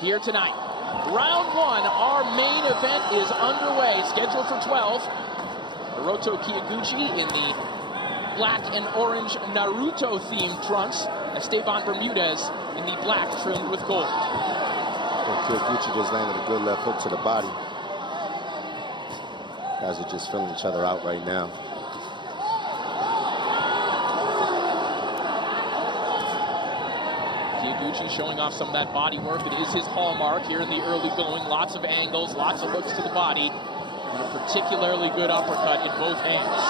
here tonight. Round one, our main event is underway, scheduled for 12. Hiroto Kyoguchi in the black and orange Naruto-themed trunks. Estaban Bermudez in the black trimmed with gold. Kyoguchi just landed a good left hook to the body. Guys are just filling each other out right now. Kyoguchi showing off some of that body work. It is his hallmark here in the early going. Lots of angles, lots of hooks to the body, and a particularly good uppercut in both hands.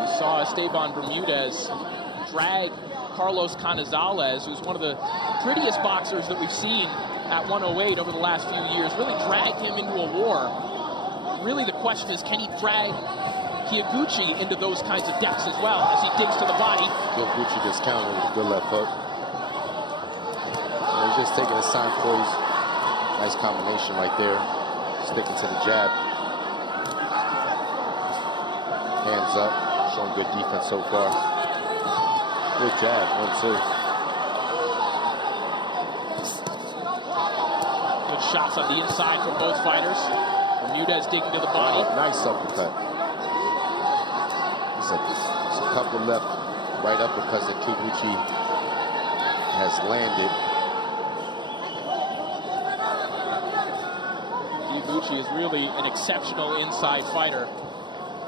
We saw Esteban Bermudez drag Carlos Canizales, who's one of the prettiest boxers that we've seen at 108 over the last few years, really dragged him into a war. Really the question is, can he drag Kyoguchi into those kinds of depths as well as he digs to the body? Kyoguchi just countered with a good left hook. And he's just taking his time poise. Nice combination right there. Sticking to the jab. Hands up. Showing good defense so far. Good jab. 1-2. Good shots on the inside from both fighters. Bermudez digging to the body. Wow, nice uppercut. There's a couple left right uppercuts that Kyoguchi has landed. Kyoguchi is really an exceptional inside fighter.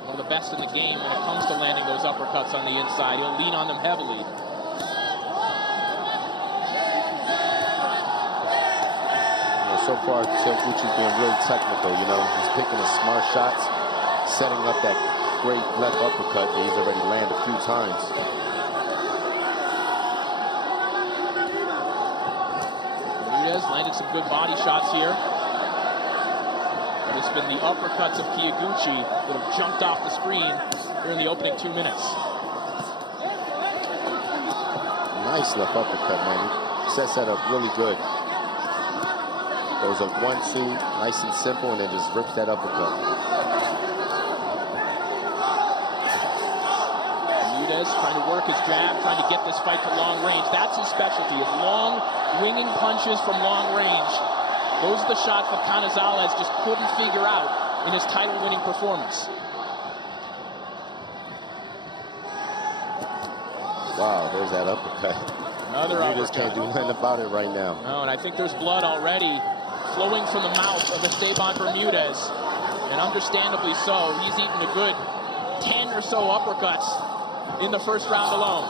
One of the best in the game when it comes to landing those uppercuts on the inside. He'll lean on them heavily. So far, Kyoguchi's being really technical, you know. He's picking his smart shots, setting up that great left uppercut that he's already landed a few times. Bermudez landed some good body shots here. But it's been the uppercuts of Kyoguchi that have jumped off the screen here in the opening 2 minutes. Nice left uppercut, man. He sets that up really good. Goes a 1-2, nice and simple, and then just rips that uppercut. Bermudez trying to work his jab, trying to get this fight to long range. That's his specialty, is long, winging punches from long range. Those are the shots that Canizales just couldn't figure out in his title-winning performance. Wow, there's that uppercut. Another Bermudez uppercut. can't do nothing about it right now. No, and I think there's blood already flowing from the mouth of Esteban Bermudez, and understandably so. He's eaten a good 10 or so uppercuts in the first round alone.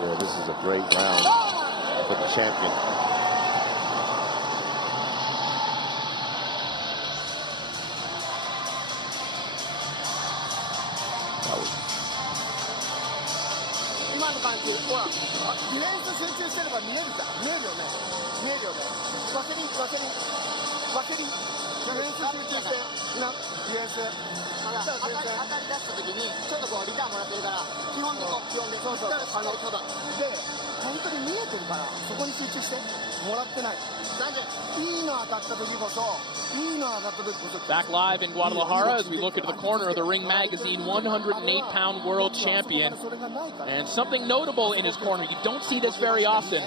Yeah, this is a great round for the champion. Back live in Guadalajara as we look into the corner of the Ring Magazine 108-pound world champion. And something notable in his corner, you don't see this very often.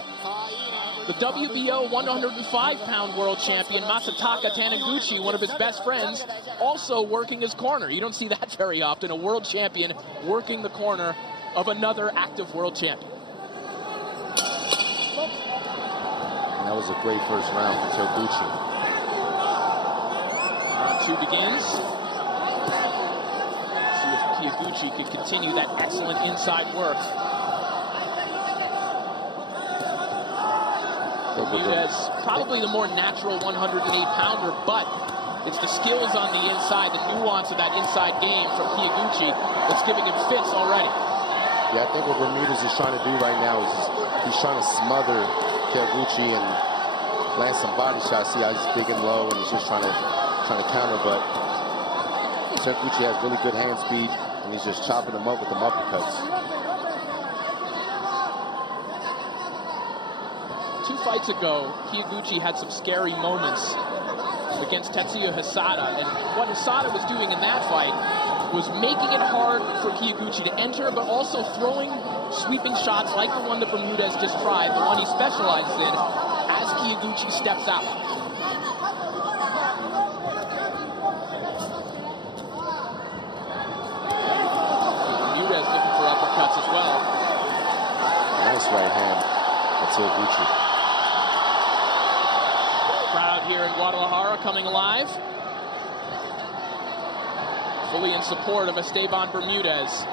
The WBO 105-pound world champion, Masataka Taniguchi, one of his best friends, also working his corner. You don't see that very often, a world champion working the corner of another active world champion. And that was a great first round for Kyoguchi. Round two begins. See if Kyoguchi can continue that excellent inside work. Bermudez, probably the more natural 108-pounder, but it's the skills on the inside, the nuance of that inside game from Kyoguchi that's giving him fits already. Yeah, I think what Bermudez is trying to do right now is he's trying to smother Kyoguchi and land some body shots. See how he's digging low and he's just trying to counter, but Kyoguchi has really good hand speed and he's just chopping him up with the uppercuts. 2 fights ago, Kyoguchi had some scary moments against Tetsuya Hisada, and what Hisada was doing in that fight was making it hard for Kyoguchi to enter, but also throwing sweeping shots like the one that Bermudez just tried, the one he specializes in, as Kyoguchi steps out. Bermudez looking for uppercuts as well. Nice right hand. That's Kyoguchi. Crowd here in Guadalajara coming alive. Fully in support of Esteban Bermudez.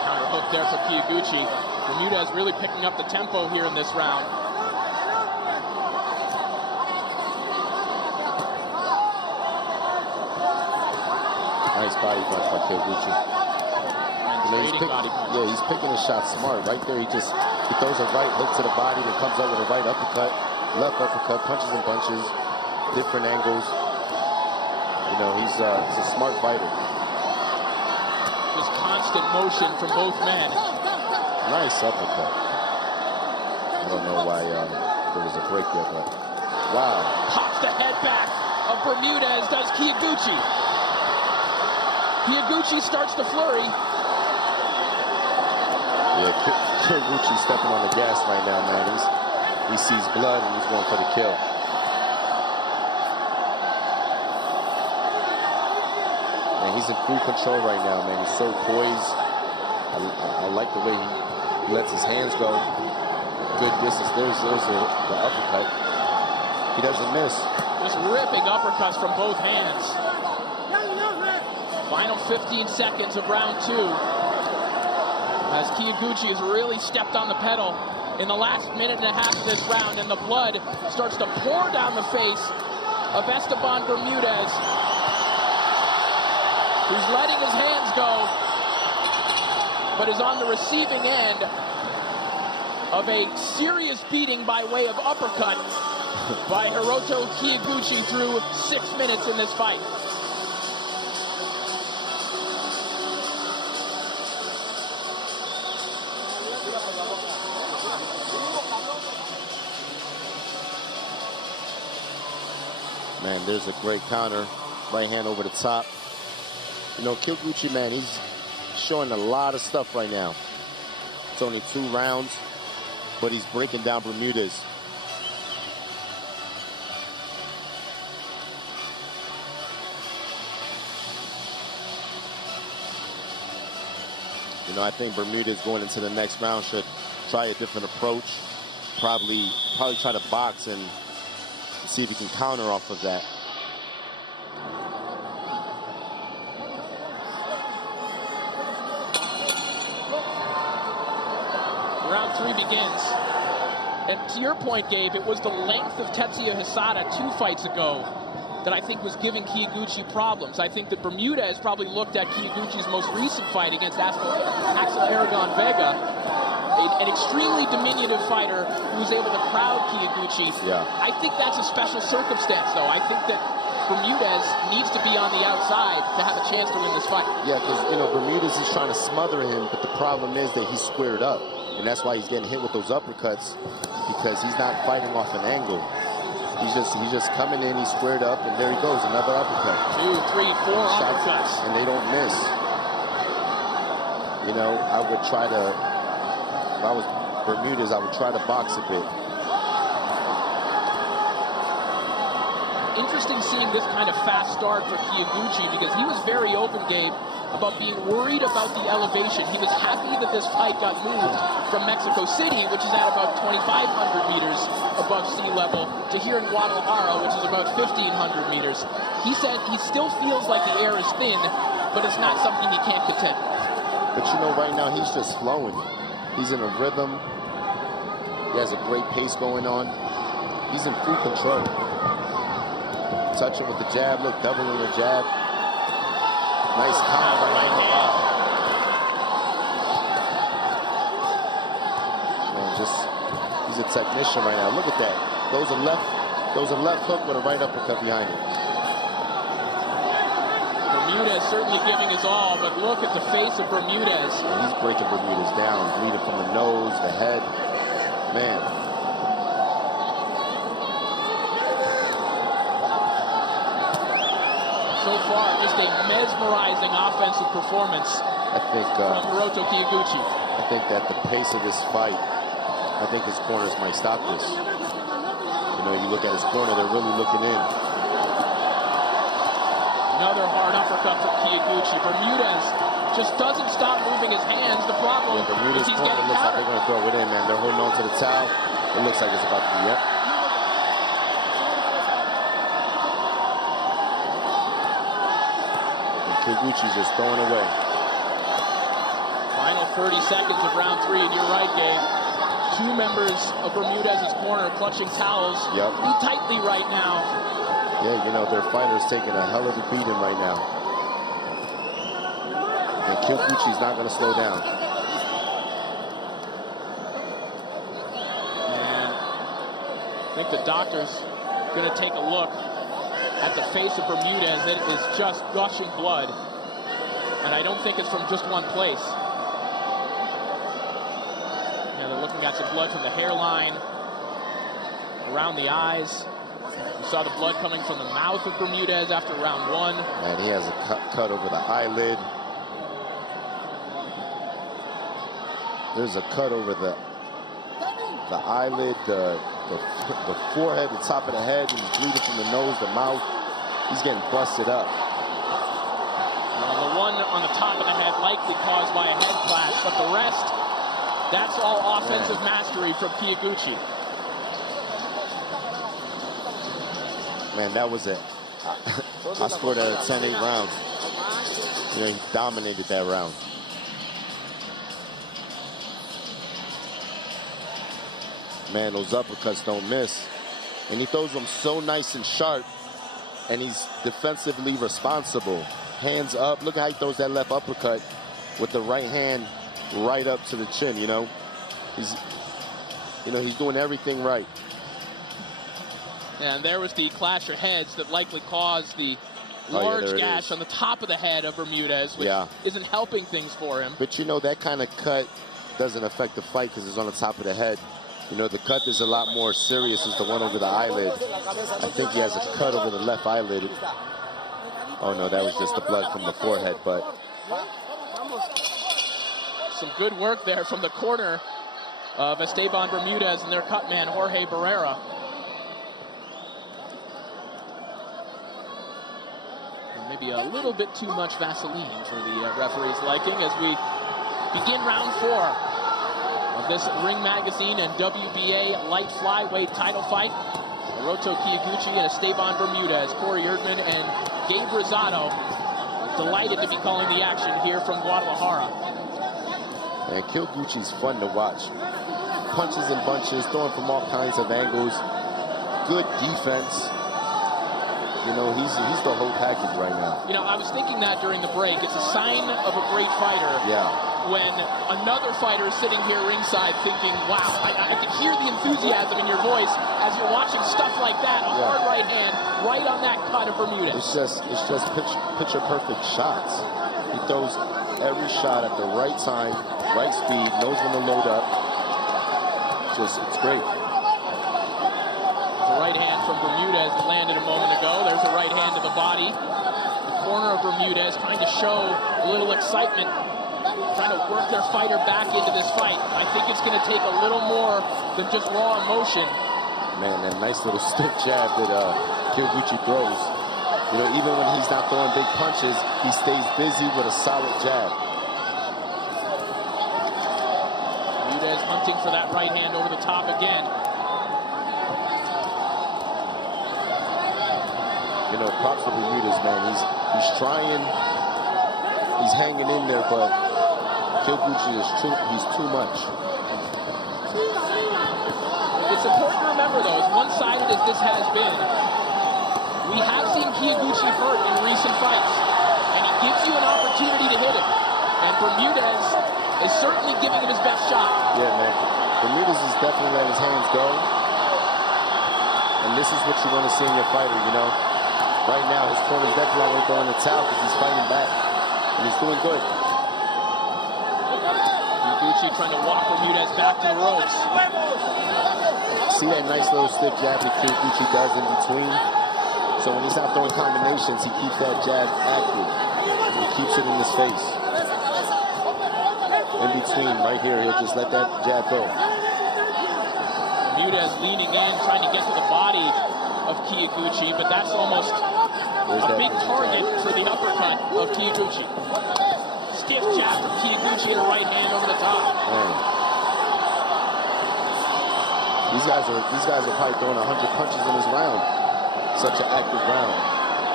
Counter hook there for Kyoguchi. Bermudez really picking up the tempo here in this round. Nice body punch by Kyoguchi. He's picking his shot smart. Right there, he throws a right hook to the body, then comes up with a right uppercut, left uppercut, punches and bunches, different angles. You know, he's a smart fighter. Just constant motion from both men. Nice uppercut. I don't know why there was a break there, but wow. Pops the head back of Bermudez, does Kyoguchi. Kyoguchi starts the flurry. Yeah, Kyoguchi stepping on the gas right now, man. He sees blood and he's going for the kill. Man, he's in full control right now, man. He's so poised. I like the way he lets his hands go. Good distance. There's the uppercut. He doesn't miss. Just ripping uppercuts from both hands. Final 15 seconds of round 2. As Kyoguchi has really stepped on the pedal in the last minute and a half of this round, and the blood starts to pour down the face of Esteban Bermudez, who's letting his hands go, but is on the receiving end of a serious beating by way of uppercut by Hiroto Kyoguchi through 6 minutes in this fight. Man, there's a great counter. Right hand over the top. You know, Kyoguchi, man, he's showing a lot of stuff right now. It's only 2 rounds, but he's breaking down Bermudez. You know, I think Bermudez going into the next round should try a different approach. Probably try to box and see if he can counter off of that. Round 3 begins. And to your point, Gabe, it was the length of Tetsuya Hisada 2 fights ago that I think was giving Kyoguchi problems. I think that Bermudez probably looked at Kyoguchi's most recent fight against Axel Aragon Vega, an extremely diminutive fighter who was able to crowd Kyoguchi. Yeah. I think that's a special circumstance, though. I think that Bermudez needs to be on the outside to have a chance to win this fight. Yeah, because, you know, Bermudez is trying to smother him, but the problem is that he's squared up. And that's why he's getting hit with those uppercuts, because he's not fighting off an angle. He's just coming in, he's squared up, and there he goes, another uppercut. 2, 3, 4 uppercuts. And they don't miss. You know, I would try to, if I was Bermudez, I would try to box a bit. Interesting seeing this kind of fast start for Kyoguchi, because he was very open, Gabe, about being worried about the elevation. He was happy that this fight got moved from Mexico City, which is at about 2,500 meters above sea level, to here in Guadalajara, which is about 1,500 meters. He said he still feels like the air is thin, but it's not something he can't contend with. But you know, right now he's just flowing. He's in a rhythm. He has a great pace going on. He's in full control. Touching with the jab, look, doubling the jab. Nice counter right hand. Man, he's a technician right now. Look at that. Those a left hook with a right uppercut behind it. Bermudez certainly giving his all, but look at the face of Bermudez. He's breaking Bermudez down, bleeding from the nose, the head. Man. so far, just a mesmerizing offensive performance from Hiroto Kyoguchi. I think that the pace of this fight, I think his corners might stop this. You know, you look at his corner, they're really looking in. Another hard uppercut from Kyoguchi. Bermudez just doesn't stop moving his hands. The problem is he's getting looks like countered. they're going to throw it in, man. They're holding on to the towel. It looks like it's about to be up. And Kyoguchi's just throwing away. Final 30 seconds of round 3, and you're right, Gabe. Two members of Bermudez's corner clutching towels pretty tightly right now. Yeah, you know, their fighter's taking a hell of a beating right now. And Kyoguchi's not going to slow down. And I think the doctor's going to take a look at the face of Bermudez. It is just gushing blood. And I don't think it's from just one place. Yeah, they're looking at some blood from the hairline, around the eyes. You saw the blood coming from the mouth of Bermudez after round 1. Man, he has a cut over the eyelid. There's a cut over the eyelid, the forehead, the top of the head, and he's bleeding from the nose, the mouth. He's getting busted up. The one on the top of the head likely caused by a head clash, but the rest, that's all offensive mastery from Kyoguchi. Man, that was it. I scored at a 10-8 round. You know, he dominated that round. Man, those uppercuts don't miss. And he throws them so nice and sharp, and he's defensively responsible. Hands up. Look how he throws that left uppercut with the right hand right up to the chin, you know. He's doing everything right. And there was the clash of heads that likely caused the large gash on the top of the head of Bermudez, which isn't helping things for him. But, you know, that kind of cut doesn't affect the fight because it's on the top of the head. You know, the cut is a lot more serious is the one over the eyelid. I think he has a cut over the left eyelid. Oh, no, that was just the blood from the forehead, but... Some good work there from the corner of Esteban Bermudez and their cut man, Jorge Barrera. Maybe a little bit too much Vaseline for the referee's liking as we begin round 4 of this Ring Magazine and WBA Light Flyweight title fight. Hiroto Kyoguchi and Esteban Bermudez, Corey Erdman and Gabe Rosado. Delighted to be calling the action here from Guadalajara. And Kyoguchi's fun to watch. Punches and bunches, throwing from all kinds of angles. Good defense. You know, he's the whole package right now. You know, I was thinking that during the break. It's a sign of a great fighter. Yeah. When another fighter is sitting here ringside thinking, wow, I can hear the enthusiasm in your voice as you're watching stuff like that. A hard right hand right on that cut of Bermudez. It's just picture perfect shots. He throws every shot at the right time, right speed, knows when to load up. It's great. The right hand from Bermudez landed a moment ago. There's a right hand to the body. The corner of Bermudez trying to show a little excitement, trying to work their fighter back into this fight. I think it's going to take a little more than just raw emotion. Man, that nice little stiff jab that Kyoguchi throws. You know, even when he's not throwing big punches, he stays busy with a solid jab. Bermudez hunting for that right hand over the top again. You know, props to Bermudez, man. He's trying, he's hanging in there, but Kyoguchi is he's too much. It's important to remember, though, as one-sided as this has been, we have seen Kyoguchi hurt in recent fights, and he gives you an opportunity to hit him. And Bermudez is certainly giving him his best shot. Yeah, man. Bermudez is definitely letting his hands go. And this is what you want to see in your fighter, you know. Right now, his corner's definitely not going to towel because he's fighting back. And he's doing good. Kyoguchi trying to walk Bermudez back to the ropes. See that nice little stiff jab that Kyoguchi does in between? So when he's not throwing combinations, he keeps that jab active. He keeps it in his face. In between, right here, he'll just let that jab go. Bermudez leaning in, trying to get to the body of Kyoguchi, but that's almost a big target for the uppercut of Kyoguchi. Stiff jab from Kyoguchi and a right hand over the top. Man. These guys are probably throwing 100 punches in this round. Such an active round.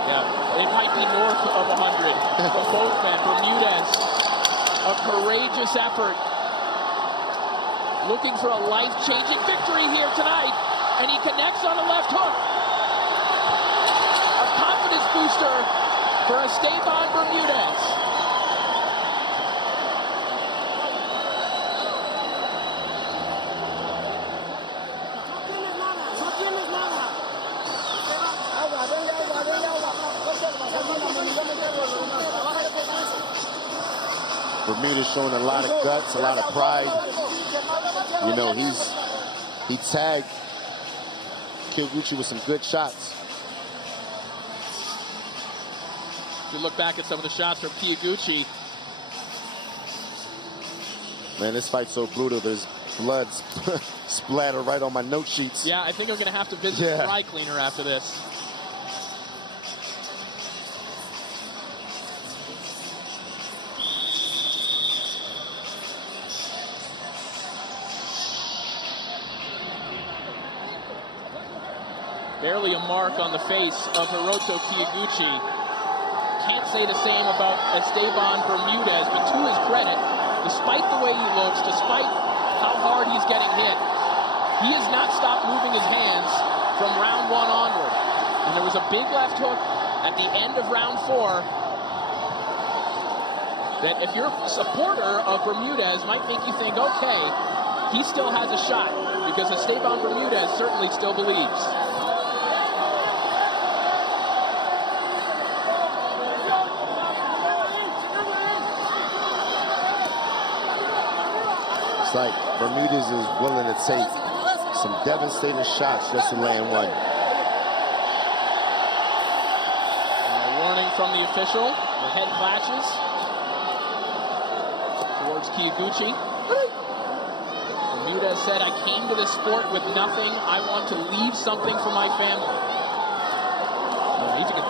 Yeah, it might be north of 100 for both men. Bermudez, a courageous effort, looking for a life-changing victory here tonight, and he connects on a left hook. A confidence booster for Esteban Bermudez. Bermudez showing a lot of guts, a lot of pride. You know, he tagged Kyoguchi with some good shots. If you look back at some of the shots from Kyoguchi. Man, this fight's so brutal. There's blood splatter right on my note sheets. Yeah, I think I'm going to have to visit the dry cleaner after this. Barely a mark on the face of Hiroto Kyoguchi. Can't say the same about Esteban Bermudez, but to his credit, despite the way he looks, despite how hard he's getting hit, he has not stopped moving his hands from round 1 onward. And there was a big left hook at the end of round 4 that if you're a supporter of Bermudez might make you think, okay, he still has a shot, because Esteban Bermudez certainly still believes. It's like Bermudez is willing to take some devastating shots just to land one. And a warning from the official. The head clashes towards Kyoguchi. Bermudez said, I came to this sport with nothing. I want to leave something for my family. If he can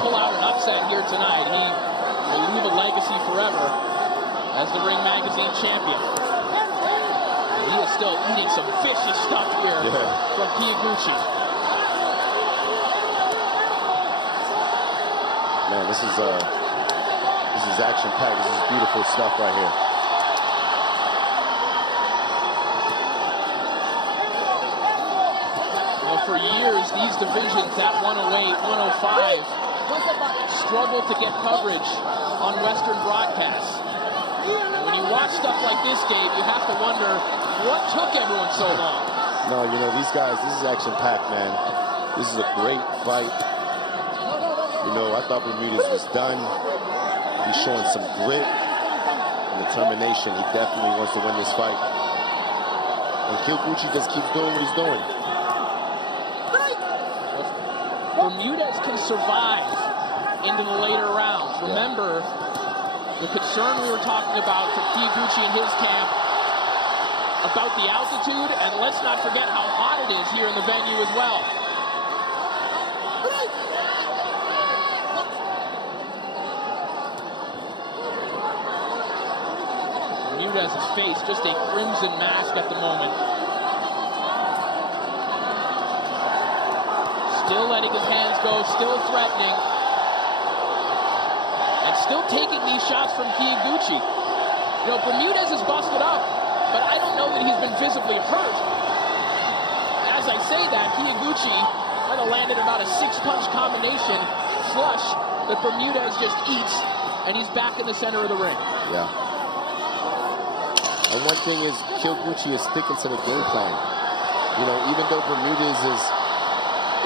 pull out an upset here tonight, he will leave a legacy forever as the Ring Magazine champion. He is still eating some vicious stuff here from Kyoguchi. Man, this is action-packed. This is beautiful stuff right here. Well, for years, these divisions at 108, 105 struggled to get coverage on Western broadcasts. When you watch stuff like this, Gabe, you have to wonder, what took everyone so long? No, you know, these guys, this is action-packed, man. This is a great fight. You know, I thought Bermudez was done. He's showing some grit and determination. He definitely wants to win this fight. And Kyoguchi just keeps doing what he's doing. Bermudez can survive into the later rounds. Remember, the concern we were talking about for Kyoguchi and his camp about the altitude, and let's not forget how hot it is here in the venue as well. Bermudez's face just a crimson mask at the moment. Still letting his hands go, still threatening. And still taking these shots from Kyoguchi. You know, Bermudez is busted up, but I don't know that he's been visibly hurt. As I say that, Kyoguchi might have landed about a 6-punch combination flush that Bermudez just eats, and he's back in the center of the ring. Yeah. And one thing is, Kyoguchi is sticking to the game plan. You know, even though Bermudez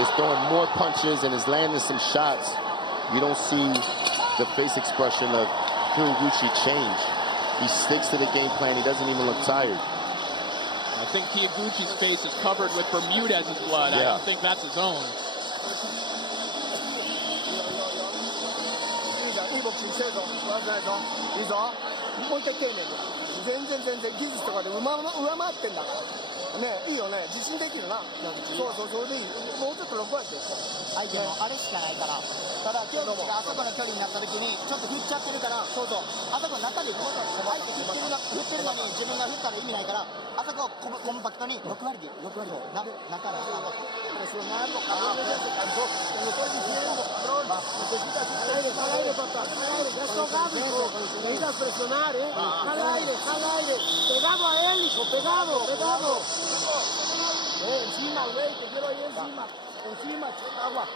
is throwing more punches and is landing some shots, you don't see the face expression of Kyoguchi change. He sticks to the game plan. He doesn't even look tired. I think Kyoguchi's face is covered with Bermudez's blood. I don't think that's his own. 小せえぞ、悪くないぞ、いいぞ、もう一回丁寧に、全然技術とかで上回ってんだから、ね、いいよね、自信できるな、そう、それでいい、もうちょっと6やってよ、相手もあれしかないから、ただ、京口があそこの距離になった時に、ちょっと振っちゃってるから、そうそう、あそこの中で相手振ってるのに自分が振ったら意味ないから、あそこをコンパクトに6割で、中で、Presionar los cabrones ya se cansó. Te lo estoy diciendo, cabrón. Necesitas al aire, papá. Al aire, ya es tocado, hijo. Necesitas presionar, Al aire. Pegado a él, hijo. Pegado. Encima, güey. Te quiero ahí encima. Encima, agua.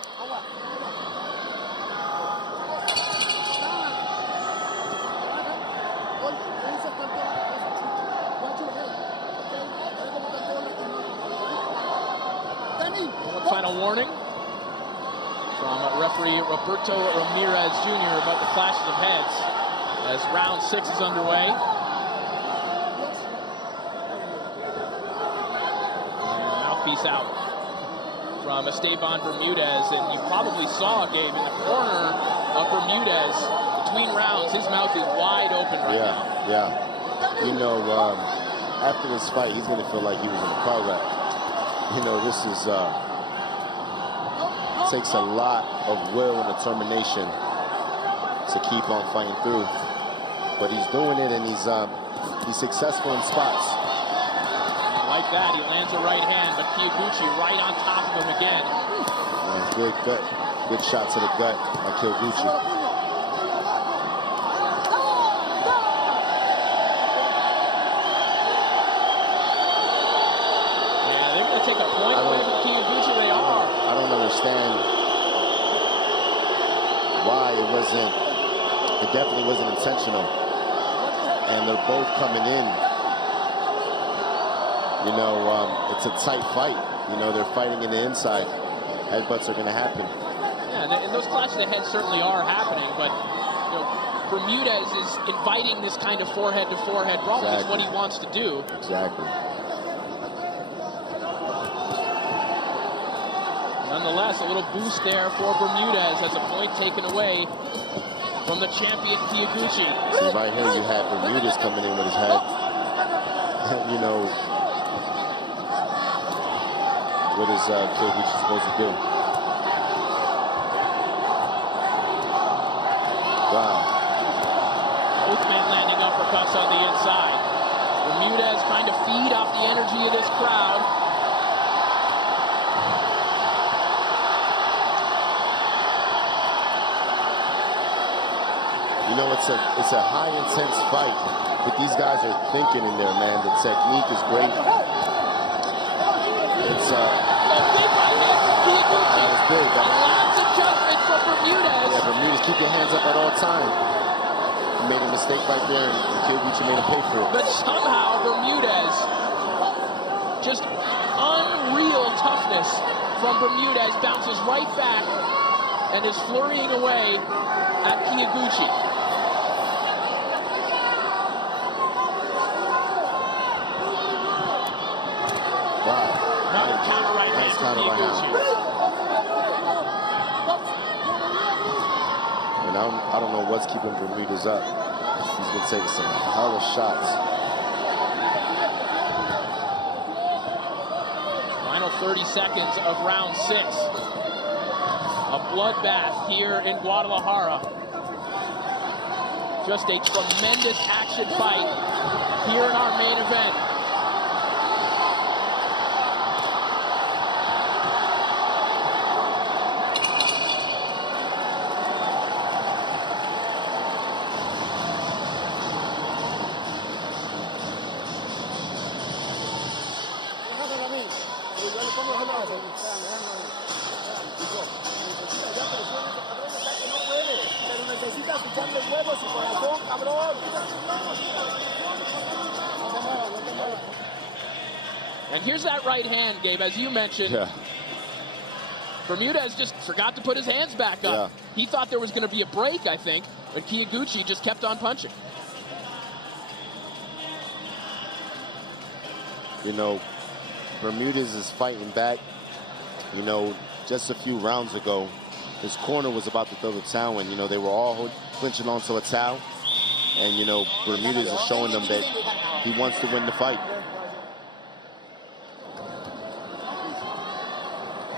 Final warning from referee Roberto Ramirez Jr. about the clashes of heads as round 6 is underway. And mouthpiece out from Esteban Bermudez, and you probably saw, Gabe, in the corner of Bermudez between rounds, his mouth is wide open right now. Yeah. You know, after this fight, he's going to feel like he was in a car wreck. You know, this is takes a lot of will and determination to keep on fighting through, but he's doing it, and he's successful in spots. Like that, he lands a right hand, but Kyoguchi right on top of him again. Good shot to the gut by Kyoguchi. Yeah, they're going to take a point away from Kyoguchi. They are. I don't understand why it definitely wasn't intentional. And they're both coming in. You know, it's a tight fight. You know, they're fighting in the inside. Headbutts are going to happen. Yeah, and those clashes of heads certainly are happening, but you know, Bermudez is inviting this kind of forehead-to-forehead brawl. That's what he wants to do. Exactly. Nonetheless, a little boost there for Bermudez as a point taken away from the champion Kyoguchi. See, right here you have Bermudez coming in with his head. You know, what is Kyoguchi supposed to do? Wow. Both men landing uppercuts on the inside. Bermudez trying to feed off the energy of this crowd. You know, it's a high intense fight, but these guys are thinking in there, man. The technique is great. It's big. Lots of judgment from Bermudez. Yeah, Bermudez, keep your hands up at all time. He made a mistake right there, and Kyoguchi made him pay for it. But somehow Bermudez, just unreal toughness from Bermudez, bounces right back and is flurrying away at Kyoguchi. Another counter right hand from Kyoguchi. And I don't know what's keeping Bermudez up. He's been taking some hell of shots. Final 30 seconds of round 6. A bloodbath here in Guadalajara. Just a tremendous action fight here in our main event. And here's that right hand, Gabe, as you mentioned. Yeah. Bermudez just forgot to put his hands back up. Yeah. He thought there was going to be a break, I think, but Kyoguchi just kept on punching. You know, Bermudez is fighting back. You know, just a few rounds ago, his corner was about to throw the towel in. You know, they were all clinching onto a towel. And, you know, Bermudez is showing them that he wants to win the fight.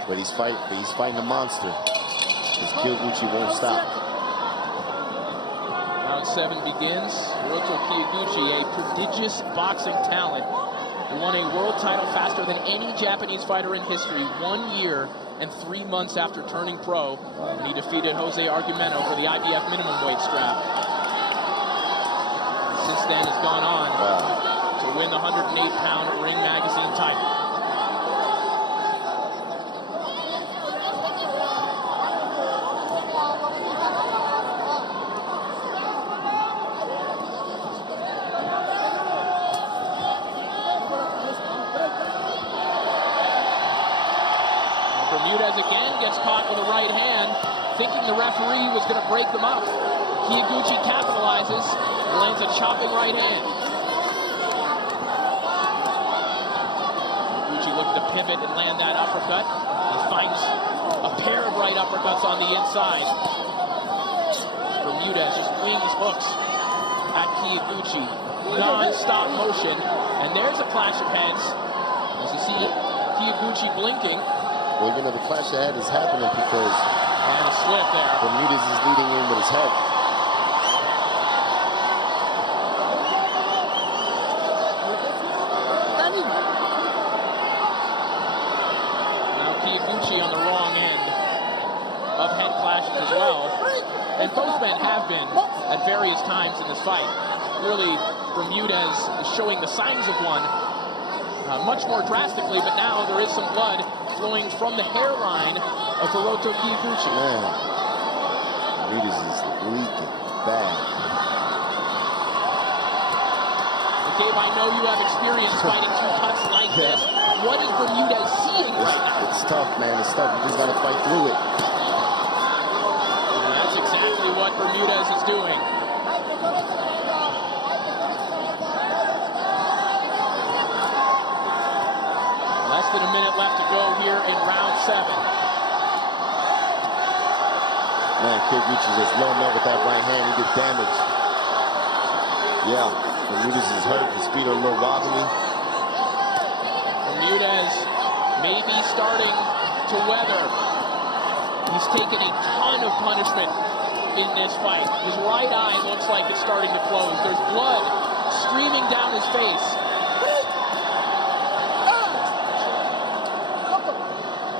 But he's fighting a monster. Because Kyoguchi won't stop. Round 7 begins. Hiroto Kyoguchi, a prodigious boxing talent, who won a world title faster than any Japanese fighter in history, 1 year and 3 months after turning pro. And he defeated Jose Argumento for the IBF minimum weight strap. Since then has gone on to win the 108-pound Ring Magazine title. Bermudez again gets caught with a right hand, thinking the referee was going to break them up. Kyoguchi capitalizes, lands a chopping right hand. Kyoguchi looking to pivot and land that uppercut. He finds a pair of right uppercuts on the inside. Bermudez just wings hooks at Kyoguchi. Non-stop motion. And there's a clash of heads. As you see Kyoguchi blinking. Well, you know, the clash of head is happening because and a slip there. Bermudez is leading in with his head. On the wrong end of head clashes as well. And both men have been at various times in this fight. Really, Bermudez is showing the signs of one much more drastically, but now there is some blood flowing from the hairline of Hiroto Kyoguchi. Man, Bermudez is leaking bad. Dave, I know you have experience fighting two cuts like this. What is Bermudez seeing right now? It's tough, man. It's tough. You just got to fight through it. And that's exactly what Bermudez is doing. Less than a minute left to go here in round 7. Man, Kyoguchi just loading up with that right hand. He gets damaged. Yeah, Bermudez is hurt. His feet are a little wobbly. Bermudez may be starting to weather. He's taken a ton of punishment in this fight. His right eye looks like it's starting to close. There's blood streaming down his face.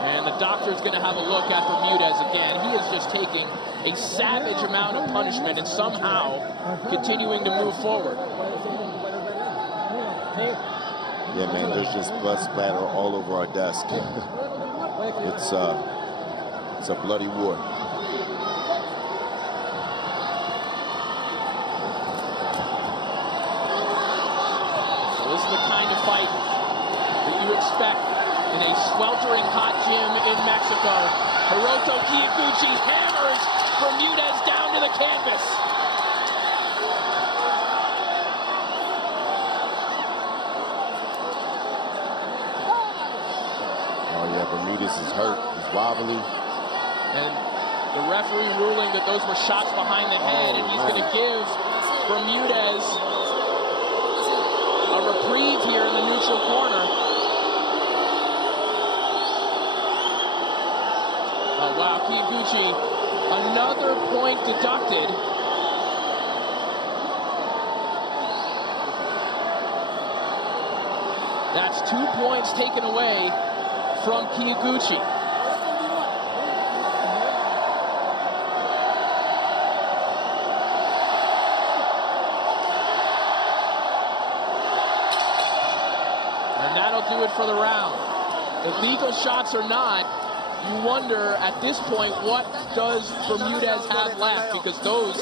And the doctor's going to have a look at Bermudez again. He is just taking a savage amount of punishment and somehow continuing to move forward. Yeah, man, there's just blood splatter all over our desk. It's a bloody war. So this is the kind of fight that you expect in a sweltering hot gym in Mexico. Hiroto Kyoguchi hammers Bermudez down to the canvas. Bermudez is hurt. He's wobbly. And the referee ruling that those were shots behind the head, and he's going to give Bermudez a reprieve here in the neutral corner. Oh, wow, Kyoguchi, another point deducted. That's 2 points taken away from Kyoguchi. And that'll do it for the round. Illegal shots or not, you wonder at this point, what does Bermudez have left? Because those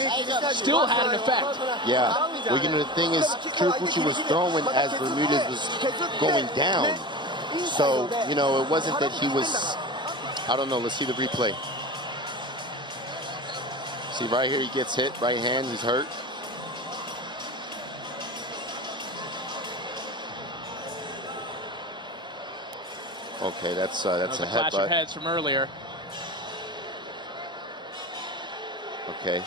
still had an effect. Yeah. Well, you know, the thing is, Kyoguchi was throwing as Bermudez was going down. So, you know, it wasn't that he was, I don't know, let's see the replay. See, right here he gets hit, right hand, he's hurt. Okay, that's a clash of headbutt. heads from earlier. Okay.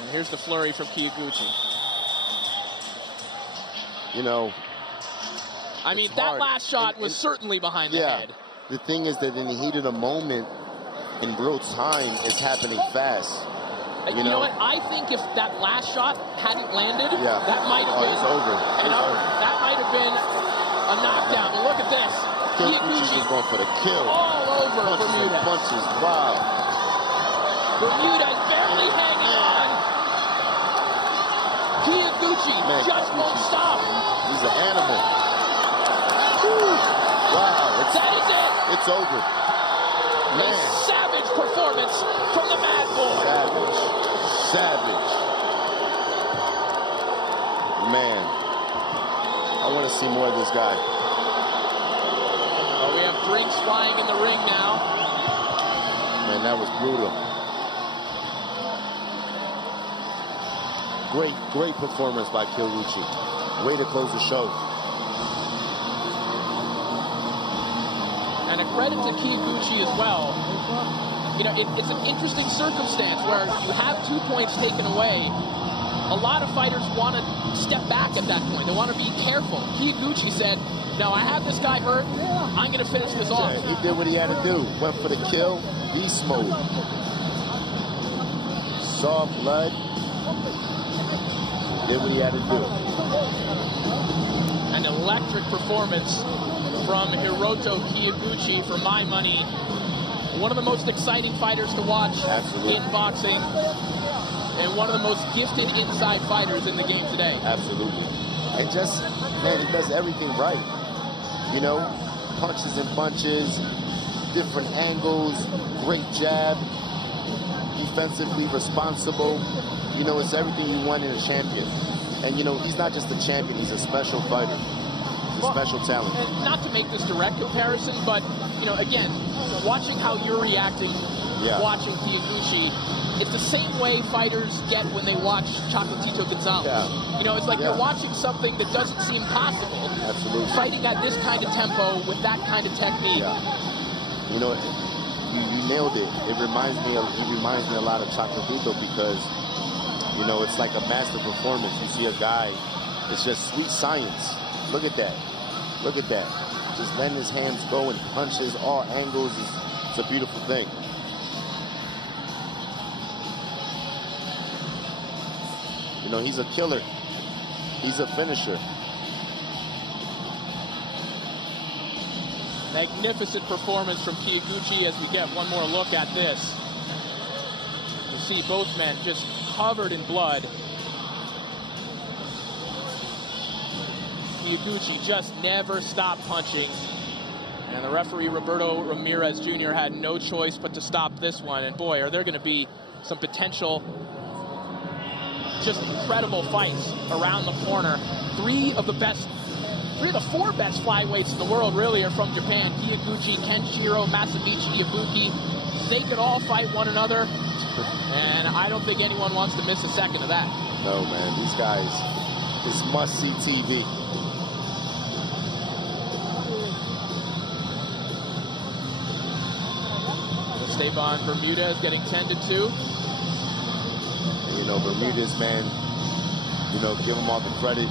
And here's the flurry from Kyoguchi. You know, I mean, that last shot was certainly behind the head. The thing is that in the heat of the moment, in real time, it's happening fast. You know what? I think if that last shot hadn't landed, that might have been it's over. That might have been a knockdown. But look at this. Kyoguchi is going for the kill. All over Bermudez. Punches. Wow. Bermudez barely hanging on. Kyoguchi just won't stop. He's an animal. Wow. That is it. It's over. Man. A savage performance from the Mad Boy. Savage. Man. I want to see more of this guy. Oh, we have drinks flying in the ring now. Man, that was brutal. Great performance by Kyoguchi. Way to close the show. And a credit to Kyoguchi as well. You know, it's an interesting circumstance where you have 2 points taken away. A lot of fighters want to step back at that point. They want to be careful. Kyoguchi said, no, I have this guy hurt. I'm going to finish this off. Yeah, he did what he had to do. Went for the kill. Beast mode. Saw blood. Did what he had to do. An electric performance from Hiroto Kyoguchi, for my money. One of the most exciting fighters to watch in boxing. And one of the most gifted inside fighters in the game today. Absolutely. And just, man, he does everything right. You know, punches and bunches, different angles, great jab, defensively responsible. You know, it's everything you want in a champion. And, you know, he's not just a champion, he's a special fighter. He's a special talent. And not to make this direct comparison, but, you know, again, watching how you're reacting, watching Kyoguchi, it's the same way fighters get when they watch Chocolatito Gonzalez. You know, it's like you're watching something that doesn't seem possible. Absolutely. Fighting at this kind of tempo with that kind of technique. You know, you nailed it. He reminds me a lot of Chocolatito because, you know, it's like a master performance. You see a guy, it's just sweet science. Look at that. Look at that. Just letting his hands go and punches all angles. It's a beautiful thing. You know, he's a killer. He's a finisher. Magnificent performance from Kyoguchi as we get one more look at this. You see both men just covered in blood. Kyoguchi just never stopped punching. And the referee, Roberto Ramirez Jr., had no choice but to stop this one. And boy, are there going to be some potential just incredible fights around the corner. Three of the four best flyweights in the world really are from Japan. Kyoguchi, Kenshiro, Masamichi, Ibuki. They could all fight one another, and I don't think anyone wants to miss a second of that. No, man, these guys, it's must-see TV. Esteban Bermudez getting tended to. You know, Bermudez, man, you know, give him all the credit.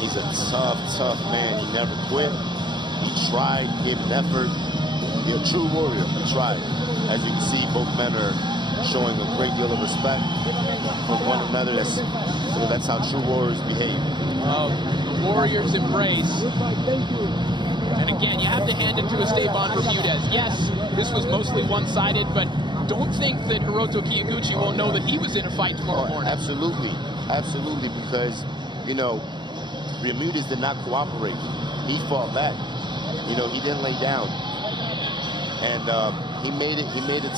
He's a tough man. He never quit. He tried, gave an effort. He's a true warrior. He tried. As you can see, both men are showing a great deal of respect for one another. That's how true warriors behave. The warriors embrace. And again, you have to hand it to Esteban Bermudez. Yes, this was mostly one-sided, but don't think that Hiroto Kyoguchi won't know that he was in a fight tomorrow morning. Absolutely, because, you know, Bermudez did not cooperate. He fought back. You know, he didn't lay down. And he made it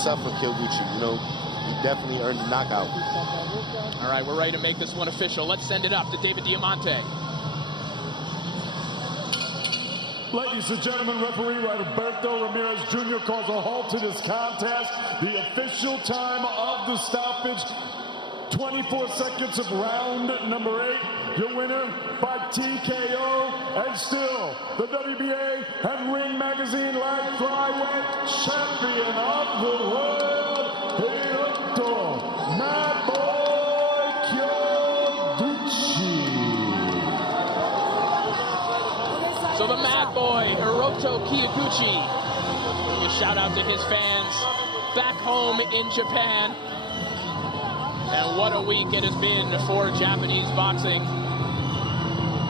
tough for Kyoguchi. You know, he definitely earned the knockout. All right, we're ready to make this one official. Let's send it up to David Diamante. Ladies and gentlemen, referee Roberto Ramirez Jr. calls a halt to this contest. The official time of the stoppage 24 seconds of round number 8. Your winner by TKO, and still the WBA and Ring Magazine Light Flyweight Champion of the World, Hiroto Mad Boy Kyoguchi. So the Mad Boy, Hiroto Kyoguchi, a shout out to his fans back home in Japan. And what a week it has been for Japanese boxing.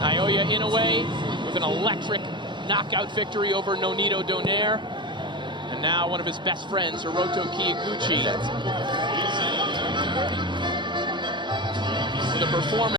Naoya Inoue with an electric knockout victory over Nonito Donaire. And now one of his best friends, Hiroto Kyoguchi, with a performance